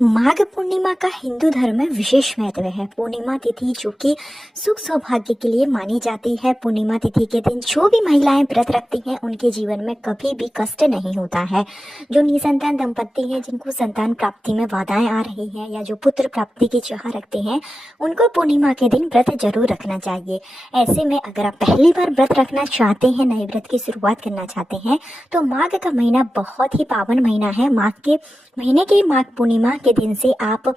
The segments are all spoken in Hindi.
माघ पूर्णिमा का हिंदू धर्म में विशेष महत्व है। पूर्णिमा तिथि जो कि सुख सौभाग्य के लिए मानी जाती है। पूर्णिमा तिथि के दिन जो भी महिलाएं व्रत रखती हैं उनके जीवन में कभी भी कष्ट नहीं होता है। जो निसंतान दंपत्ति हैं, जिनको संतान प्राप्ति में बाधाएं आ रही हैं या जो पुत्र प्राप्ति की चाह रखते हैं, उनको पूर्णिमा के दिन व्रत जरूर रखना चाहिए। ऐसे में अगर आप पहली बार व्रत रखना चाहते हैं, नए व्रत की शुरुआत करना चाहते हैं, तो माघ का महीना बहुत ही पावन महीना है। माघ के महीने की माघ पूर्णिमा के दिन से आप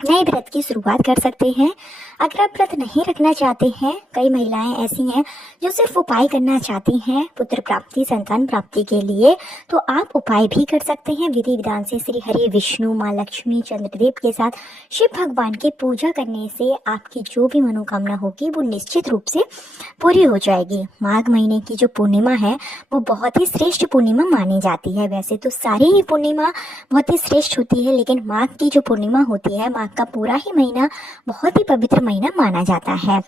नए व्रत की शुरुआत कर सकते हैं। अगर आप व्रत नहीं रखना चाहते हैं, कई महिलाएं ऐसी हैं जो सिर्फ उपाय करना चाहती हैं पुत्र प्राप्ति, संतान प्राप्ति के लिए, तो आप उपाय भी कर सकते हैं। विधि विधान से श्री हरि, विष्णु, माँ लक्ष्मी, चंद्रदेव के साथ शिव भगवान की पूजा करने से आपकी जो भी मनोकामना होगी वो निश्चित रूप से पूरी हो जाएगी। माघ महीने की जो पूर्णिमा है वो बहुत ही श्रेष्ठ पूर्णिमा मानी जाती है। वैसे तो सारी ही पूर्णिमा बहुत ही श्रेष्ठ होती है, लेकिन माघ की जो पूर्णिमा होती है, माघ का पूरा ही महीना बहुत ही पवित्र महीना माना जाता है।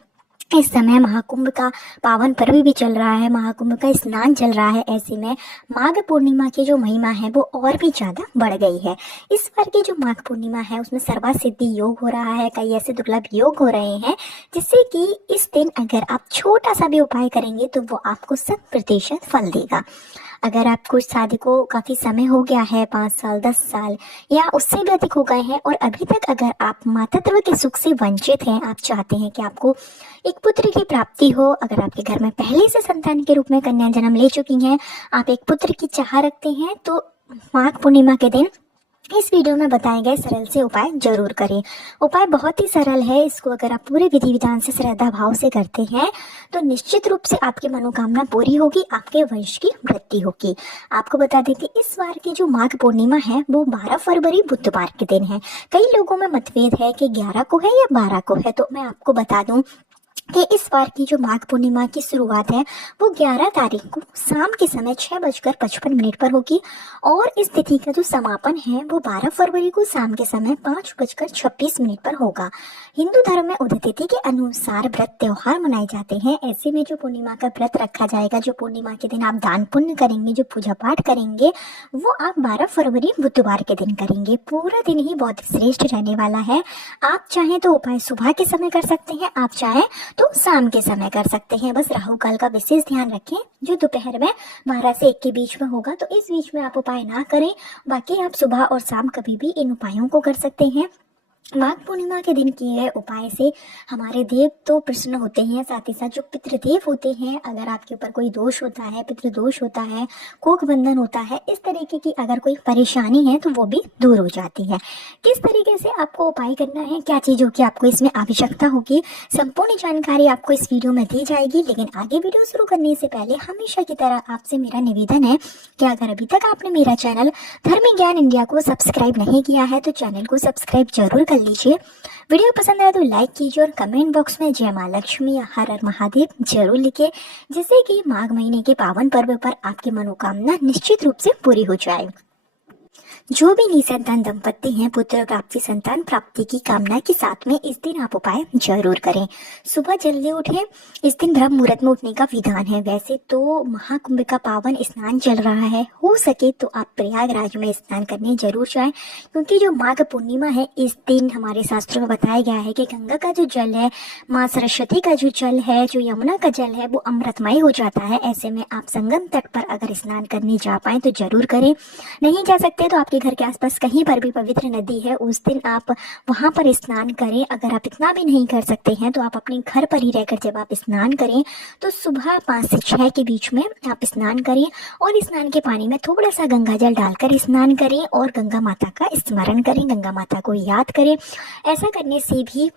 इस समय महाकुंभ का पावन पर्व भी चल रहा है, महाकुंभ का स्नान चल रहा है। ऐसे में माघ पूर्णिमा की जो महिमा है वो और भी ज्यादा बढ़ गई है। इस बार की जो माघ पूर्णिमा है उसमें सर्वसिद्धि योग हो रहा है, कई ऐसे दुर्लभ योग हो रहे हैं जिससे कि इस दिन अगर आप छोटा सा भी उपाय करेंगे तो वो आपको 100% फल देगा। अगर आपको शादी को काफ़ी समय हो गया है, 5 साल, 10 साल या उससे भी अधिक हो गए हैं, और अभी तक अगर आप मातृत्व के सुख से वंचित हैं, आप चाहते हैं कि आपको एक पुत्र की प्राप्ति हो, अगर आपके घर में पहले से संतान के रूप में कन्या जन्म ले चुकी हैं, आप एक पुत्र की चाह रखते हैं, तो माघ पूर्णिमा के दिन इस वीडियो में बताए गए सरल से उपाय जरूर करें। उपाय बहुत ही सरल है। इसको अगर आप पूरे विधि विधान से श्रद्धा भाव से करते हैं तो निश्चित रूप से आपकी मनोकामना पूरी होगी, आपके वंश की वृद्धि होगी। आपको बता दें कि इस बार की जो माघ पूर्णिमा है वो 12 फरवरी बुधवार के दिन है। कई लोगों में मतभेद है कि 11 को है या 12 को है, तो मैं आपको बता दूं कि इस बार की जो माघ पूर्णिमा की शुरुआत है वो 11 तारीख को शाम के समय 6:55 पर होगी, और इस तिथि का जो समापन है वो 12 फरवरी को शाम के समय 5:26 पर होगा। हिंदू धर्म में उदय तिथि के अनुसार व्रत त्योहार मनाए जाते हैं। ऐसे में जो पूर्णिमा का व्रत रखा जाएगा, जो पूर्णिमा के दिन आप दान पुण्य करेंगे, जो पूजा पाठ करेंगे, वो आप 12 फरवरी बुधवार के दिन करेंगे। पूरा दिन ही बहुत श्रेष्ठ रहने वाला है। आप चाहें तो उपाय सुबह के समय कर सकते हैं, आप चाहें तो शाम के समय कर सकते हैं। बस राहु काल का विशेष ध्यान रखें, जो दोपहर में 12 से 1 के बीच में होगा, तो इस बीच में आप उपाय ना करें। बाकी आप सुबह और शाम कभी भी इन उपायों को कर सकते हैं। माघ पूर्णिमा के दिन किए गए उपाय से हमारे देव तो प्रसन्न होते हैं, साथ ही साथ जो पितृदेव होते हैं, अगर आपके ऊपर कोई दोष होता है, पितृदोष होता है, कोख बंधन होता है, इस तरीके की अगर कोई परेशानी है तो वो भी दूर हो जाती है। किस तरीके से आपको उपाय करना है, क्या चीज़ों की आपको इसमें आवश्यकता होगी, संपूर्ण जानकारी आपको इस वीडियो में दी जाएगी। लेकिन आगे वीडियो शुरू करने से पहले हमेशा की तरह आपसे मेरा निवेदन है कि अगर अभी तक आपने मेरा चैनल धर्म ज्ञान इंडिया को सब्सक्राइब नहीं किया है तो चैनल को सब्सक्राइब जरूर कर लीजिए। वीडियो पसंद आए तो लाइक कीजिए और कमेंट बॉक्स में जय मां लक्ष्मी या हर हर महादेव जरूर लिखिए, जिससे कि माघ महीने के पावन पर्व पर आपकी मनोकामना निश्चित रूप से पूरी हो जाए। जो भी निसंतान दंपत्ति हैं, पुत्र प्राप्ति, संतान प्राप्ति की कामना के साथ में इस दिन आप उपाय जरूर करें। सुबह जल्दी उठें। इस दिन ब्रह्म मुहूर्त में उठने का विधान है। वैसे तो महाकुंभ का पावन स्नान चल रहा है, हो सके तो आप प्रयागराज में स्नान करने जरूर जाएं, क्योंकि जो माघ पूर्णिमा है इस दिन हमारे शास्त्रों में बताया गया है कि गंगा का जो जल है, माँ सरस्वती का जो जल है, जो यमुना का जल है, वो अमृतमय हो जाता है। ऐसे में आप संगम तट पर अगर स्नान करने जा पाए तो जरूर करें। नहीं जा सकते तो आपके घर के आसपास कहीं पर भी पवित्र नदी है, उस दिन आप वहां पर स्नान करें। अगर आप इतना भी नहीं कर सकते हैं तो आप अपने घर पर ही रहकर जब आप स्नान करें तो सुबह 5 से 6 के बीच में आप स्नान करें, और स्नान के पानी में थोड़ा सा गंगा जल डालकर स्नान करें और गंगा माता का स्मरण करें, गंगा माता को याद करें। ऐसा करने से भी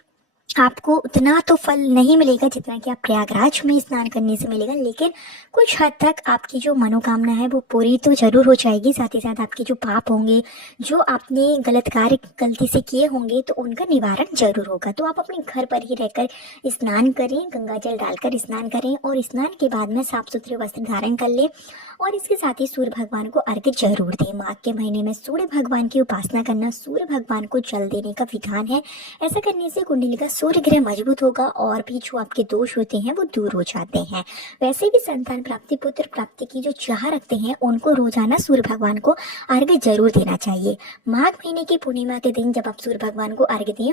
आपको उतना तो फल नहीं मिलेगा जितना कि आप प्रयागराज में स्नान करने से मिलेगा, लेकिन कुछ हद तक आपकी जो मनोकामना है वो पूरी तो जरूर हो जाएगी। साथ ही साथ आपके जो पाप होंगे, जो आपने गलत कार्य गलती से किए होंगे, तो उनका निवारण जरूर होगा। तो आप अपने घर पर ही रहकर स्नान करें, गंगा जल डालकर स्नान करें, और स्नान के बाद में साफ सुथरे वस्त्र धारण कर लें, और इसके साथ ही सूर्य भगवान को अर्घ्य जरूर दें। माघ के महीने में सूर्य भगवान की उपासना करना, सूर्य भगवान को जल देने का विधान है। ऐसा करने से कुंडली का सूर्य ग्रह मजबूत होगा और भी जो आपके दोष होते हैं वो दूर हो जाते हैं। वैसे भी संतान प्राप्ति, पुत्र प्राप्ति की जो चाह रखते हैं उनको रोजाना सूर्य भगवान को अर्घ्य जरूर देना चाहिए। माघ महीने की पूर्णिमा के दिन जब आप सूर्य भगवान को अर्घ्य दें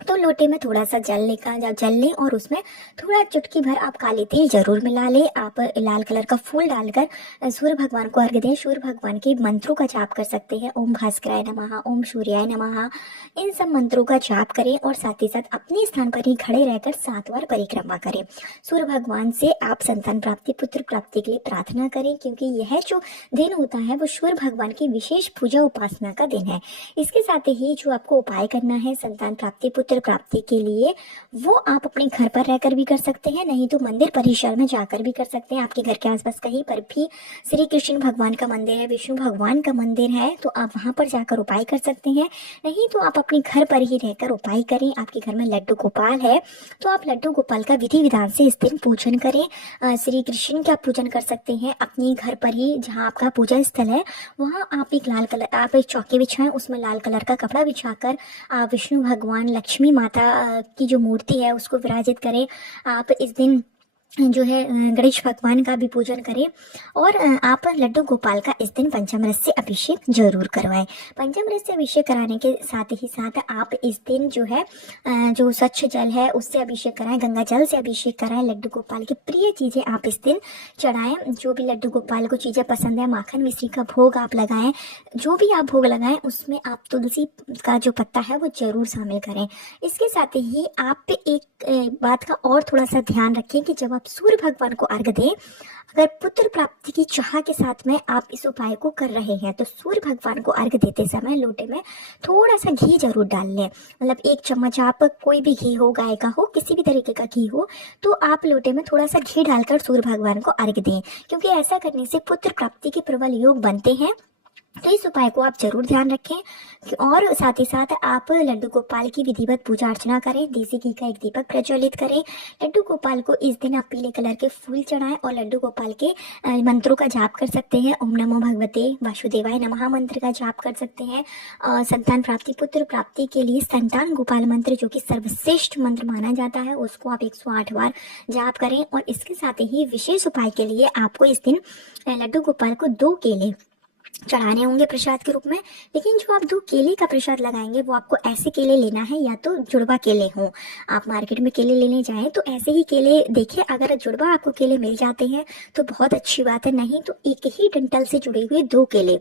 तो लोटे में थोड़ा सा जल लें और उसमें थोड़ा चुटकी भर आप काली तिल जरूर मिला लें। आप लाल कलर का फूल डालकर सूर्य भगवान को अर्घ्य दें। सूर्य भगवान के मंत्रों का जाप कर सकते हैं, ओम भास्कराय नमः, ओम सूर्याय नमः, इन सब मंत्रों का जाप करें और साथ ही साथ अपने स्थान पर ही खड़े रहकर 7 बार परिक्रमा करें। सूर्य भगवान से आप संतान प्राप्ति, पुत्र प्राप्ति के लिए प्रार्थना करें, क्योंकि यह जो दिन होता है वो सूर्य भगवान की विशेष पूजा उपासना का दिन है। इसके साथ ही जो आपको उपाय करना है संतान प्राप्ति, पुत्र प्राप्ति के लिए, वो आप अपने घर पर रहकर भी कर सकते हैं, नहीं तो मंदिर परिसर में जाकर भी कर सकते हैं। आपके घर के आसपास कहीं पर भी श्री कृष्ण भगवान का मंदिर है, विष्णु भगवान का मंदिर है, तो आप वहां पर जाकर उपाय कर सकते हैं। नहीं तो आप अपने घर पर ही रहकर उपाय करें। आपके घर में लड्डू गोपाल है तो आप लड्डू गोपाल का विधि विधान से इस दिन पूजन करें। श्री कृष्ण का पूजन कर सकते हैं अपने घर पर ही, जहाँ आपका पूजा स्थल है वहाँ आप एक चौकी बिछाएं, उसमें लाल कलर का कपड़ा बिछाकर आप विष्णु भगवान, लक्ष्मी माता की जो मूर्ति है उसको विराजित करें। आप इस दिन जो है गणेश भगवान का भी पूजन करें और आप लड्डू गोपाल का इस दिन पंचामृत से अभिषेक जरूर करवाएं। पंचामृत से अभिषेक कराने के साथ ही साथ आप इस दिन जो है जो स्वच्छ जल है उससे अभिषेक कराएं, गंगा जल से अभिषेक कराएं। लड्डू गोपाल की प्रिय चीज़ें आप इस दिन चढ़ाएं। जो भी लड्डू गोपाल को चीज़ें पसंद है, माखन मिश्री का भोग आप लगाएं। जो भी आप भोग लगाएं उसमें आप तुलसी का जो पत्ता है वो जरूर शामिल करें। इसके साथ ही आप एक बात का और थोड़ा सा ध्यान रखें कि जब आप सूर्य भगवान को अर्घ्य दें, अगर पुत्र प्राप्ति की चाह के साथ में आप इस उपाय को कर रहे हैं तो सूर्य भगवान को अर्घ्य देते समय लोटे में थोड़ा सा घी जरूर डाल लें। मतलब 1 चम्मच, आप कोई भी घी हो, गाय का हो, किसी भी तरीके का घी हो, तो आप लोटे में थोड़ा सा घी डालकर सूर्य भगवान को अर्घ्य दें, क्योंकि ऐसा करने से पुत्र प्राप्ति के प्रबल योग बनते हैं। तो इस उपाय को आप जरूर ध्यान रखें और साथ ही साथ आप लड्डू गोपाल की विधिवत पूजा अर्चना करें। देसी घी का एक दीपक प्रज्वलित करें। लड्डू गोपाल को इस दिन आप पीले कलर के फूल चढ़ाएं और लड्डू गोपाल के मंत्रों का जाप कर सकते हैं। ओम नमो भगवते वासुदेवाय नमः मंत्र का जाप कर सकते हैं। संतान प्राप्ति, पुत्र प्राप्ति के लिए संतान गोपाल मंत्र, जो कि सर्वश्रेष्ठ मंत्र माना जाता है, उसको आप 108 बार जाप करें। और इसके साथ ही विशेष उपाय के लिए आपको इस दिन लड्डू गोपाल को 2 केले चढ़ाने होंगे प्रसाद के रूप में। लेकिन जो आप 2 केले का प्रसाद लगाएंगे वो आपको ऐसे केले लेना है, या तो जुड़वा केले हों। आप मार्केट में केले लेने जाएं तो ऐसे ही केले देखिए, अगर जुड़वा आपको केले मिल जाते हैं तो बहुत अच्छी बात है, नहीं तो एक ही डंठल से जुड़े हुए 2 केले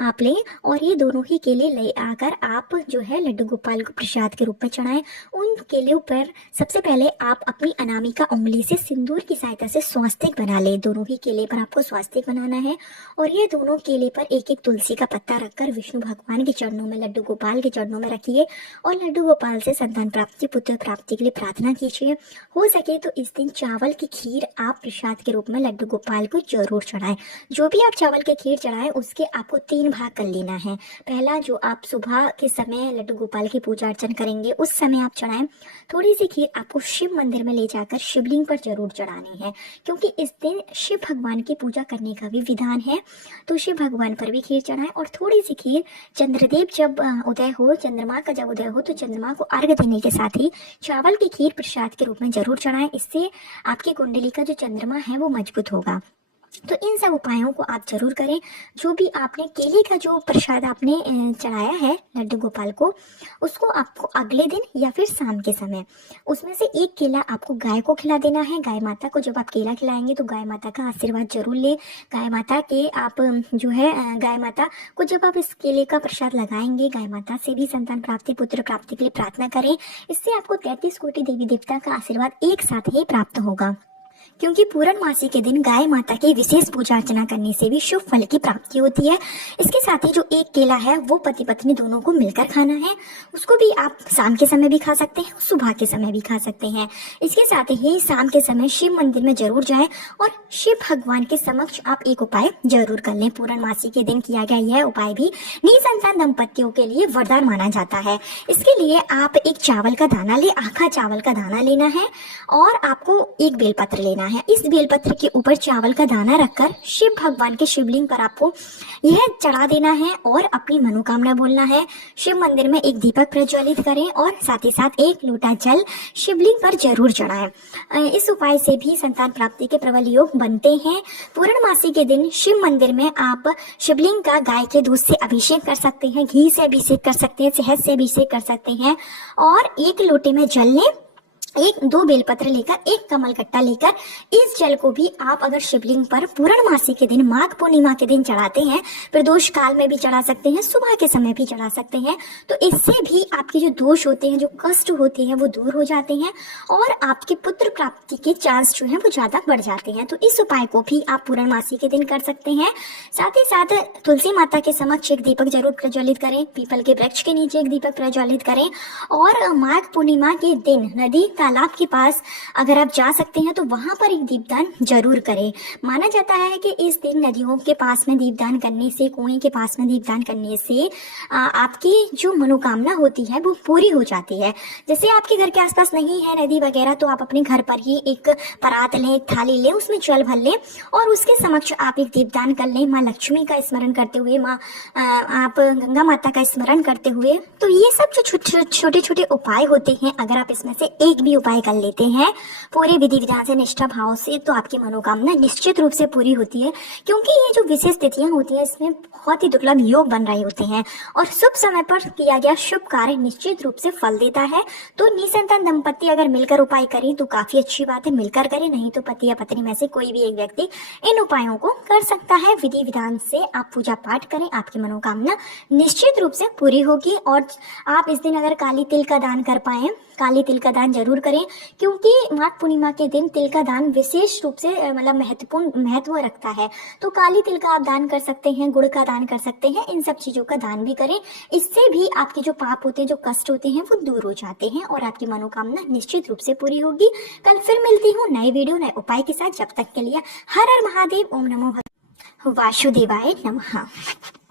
आप लें और ये दोनों ही केले ले आकर आप जो है लड्डू गोपाल को प्रसाद के रूप में चढ़ाएं। उन केलों पर सबसे पहले आप अपनी अनामिका उंगली से सिंदूर की सहायता से स्वास्तिक बना लें। दोनों ही केले पर आपको स्वास्तिक बनाना है और ये दोनों केले पर एक तुलसी का पत्ता रखकर विष्णु भगवान के चरणों में, लड्डू गोपाल के चरणों में रखिए और लड्डू गोपाल से संतान प्राप्ति, पुत्र प्राप्ति के लिए प्रार्थना कीजिए। हो सके तो इस दिन चावल की खीर आप प्रसाद के रूप में लड्डू गोपाल को जरूर चढ़ाएं। जो भी आप चावल की खीर चढ़ाएं उसके आपको 3 भाग कर लेना है। पहला, जो आप सुबह के समय लड्डू गोपाल की पूजा अर्चन करेंगे उस समय आप चढ़ाएं। थोड़ी सी खीर आपको शिव मंदिर में ले जाकर शिवलिंग पर जरूर चढ़ानी है, क्योंकि इस दिन शिव भगवान की पूजा करने का भी विधान है। तो शिव भगवान पर भी खीर चढ़ाएं और थोड़ी सी खीर चंद्रदेव जब उदय हो, चंद्रमा का जब उदय हो तो चंद्रमा को अर्घ्य देने के साथ ही चावल की खीर प्रसाद के रूप में जरूर चढ़ाएं। इससे आपकी कुंडली का जो चंद्रमा है वो मजबूत होगा। तो इन सब उपायों को आप जरूर करें। जो भी आपने केले का जो प्रसाद आपने चढ़ाया है लड्डू गोपाल को, उसको आपको अगले दिन या फिर शाम के समय उसमें से 1 केला आपको गाय को खिला देना है। गाय माता को जब आप केला खिलाएंगे तो गाय माता का आशीर्वाद जरूर लें। गाय माता के आप जो है गाय माता को जब आप इस केले का प्रसाद लगाएंगे, गाय माता से भी संतान प्राप्ति, पुत्र प्राप्ति के लिए प्रार्थना करें। इससे आपको 33 कोटि देवी देवता का आशीर्वाद एक साथ ही प्राप्त होगा, क्योंकि पूर्णमासी के दिन गाय माता की विशेष पूजा अर्चना करने से भी शुभ फल की प्राप्ति होती है। इसके साथ ही जो 1 केला है वो पति पत्नी दोनों को मिलकर खाना है। उसको भी आप शाम के समय भी खा सकते हैं, सुबह के समय भी खा सकते हैं। इसके साथ ही शाम के समय शिव मंदिर में जरूर जाएं और शिव भगवान के समक्ष आप एक उपाय जरूर कर लें। पूर्णमासी के दिन किया गया यह उपाय भी निसंतान दंपतियों के लिए वरदान माना जाता है। इसके लिए आप एक चावल का दाना ले, आखा चावल का दाना लेना है और आपको एक बेलपत्र लेना है। इस बेलपत्र के ऊपर चावल का दाना रखकर शिव भगवान के शिवलिंग पर आपको यह चढ़ा देना है और अपनी मनोकामना बोलना है। शिव मंदिर में एक दीपक प्रज्वलित करें और साथ ही साथ एक लोटा जल शिवलिंग पर जरूर चढ़ाएं। इस उपाय से भी संतान प्राप्ति के प्रबल योग बनते हैं। पूर्णमासी के दिन शिव मंदिर में आप शिवलिंग का गाय के दूध से अभिषेक कर सकते हैं, घी से अभिषेक कर सकते हैं, शहद से अभिषेक कर सकते हैं और एक लोटे में जल लें, एक दो बेलपत्र लेकर, एक कमल कट्टा लेकर इस जल को भी आप अगर शिवलिंग पर पूर्णमासी के दिन, माघ पूर्णिमा के दिन चढ़ाते हैं, प्रदोष काल में भी चढ़ा सकते हैं, सुबह के समय भी चढ़ा सकते हैं, तो इससे भी आपके जो दोष होते हैं, जो कष्ट होते हैं वो दूर हो जाते हैं और आपके पुत्र प्राप्ति के चांस जो है वो ज्यादा बढ़ जाते हैं। तो इस उपाय को भी आप पूर्णमासी के दिन कर सकते हैं। साथ ही साथ तुलसी माता के समक्ष एक दीपक जरूर प्रज्वलित करें, पीपल के वृक्ष के नीचे एक दीपक प्रज्वलित करें और माघ पूर्णिमा के दिन नदी तालाब के पास अगर आप जा सकते हैं तो वहां पर एक दीपदान जरूर करें। माना जाता है कि इस दिन नदियों के पास में दीपदान करने से, कुएं के पास में दीपदान करने से आपकी जो मनोकामना होती है वो पूरी हो जाती है। जैसे आपके घर के आसपास नहीं है नदी वगैरह तो आप अपने घर पर ही एक परात लें, एक थाली लें, उसमें जल भर लें और उसके समक्ष आप एक दीपदान कर लें, माँ लक्ष्मी का स्मरण करते हुए, आप गंगा माता का स्मरण करते हुए। तो ये सब जो छोटे छोटे उपाय होते हैं, अगर आप इसमें से एक भी उपाय कर लेते हैं पूरे विधि विधान से, निष्ठा भाव से, तो आपकी मनोकामना निश्चित रूप से पूरी होती है। क्योंकि ये जो विशेष तिथियां होती हैं इसमें बहुत ही दुर्लभ योग बन रहे होते हैं और शुभ समय पर किया गया शुभ कार्य निश्चित रूप से फल देता है। तो निसंतान दंपति अगर मिलकर उपाय करें तो काफी अच्छी बात है, मिलकर करें, नहीं तो पति या पत्नी में से कोई भी एक व्यक्ति इन उपायों को कर सकता है। विधि विधान से आप पूजा पाठ करें, आपकी मनोकामना निश्चित रूप से पूरी होगी। और आप इस दिन अगर काली तिल का दान कर पाए, काली तिल का दान जरूर करें, क्योंकि माघ पूर्णिमा के दिन तिल का दान विशेष रूप से मतलब महत्वपूर्ण महत्व रखता है। तो काली तिल का आप दान कर सकते हैं, गुड़ का दान कर सकते हैं, इन सब चीजों का दान भी करें। इससे भी आपके जो पाप होते हैं, जो कष्ट होते हैं वो दूर हो जाते हैं और आपकी मनोकामना निश्चित रूप से पूरी होगी। कल फिर मिलती हूँ नए वीडियो, नए उपाय के साथ। जब तक के लिए हर हर महादेव, ओम नमो वासुदेवाय नमः।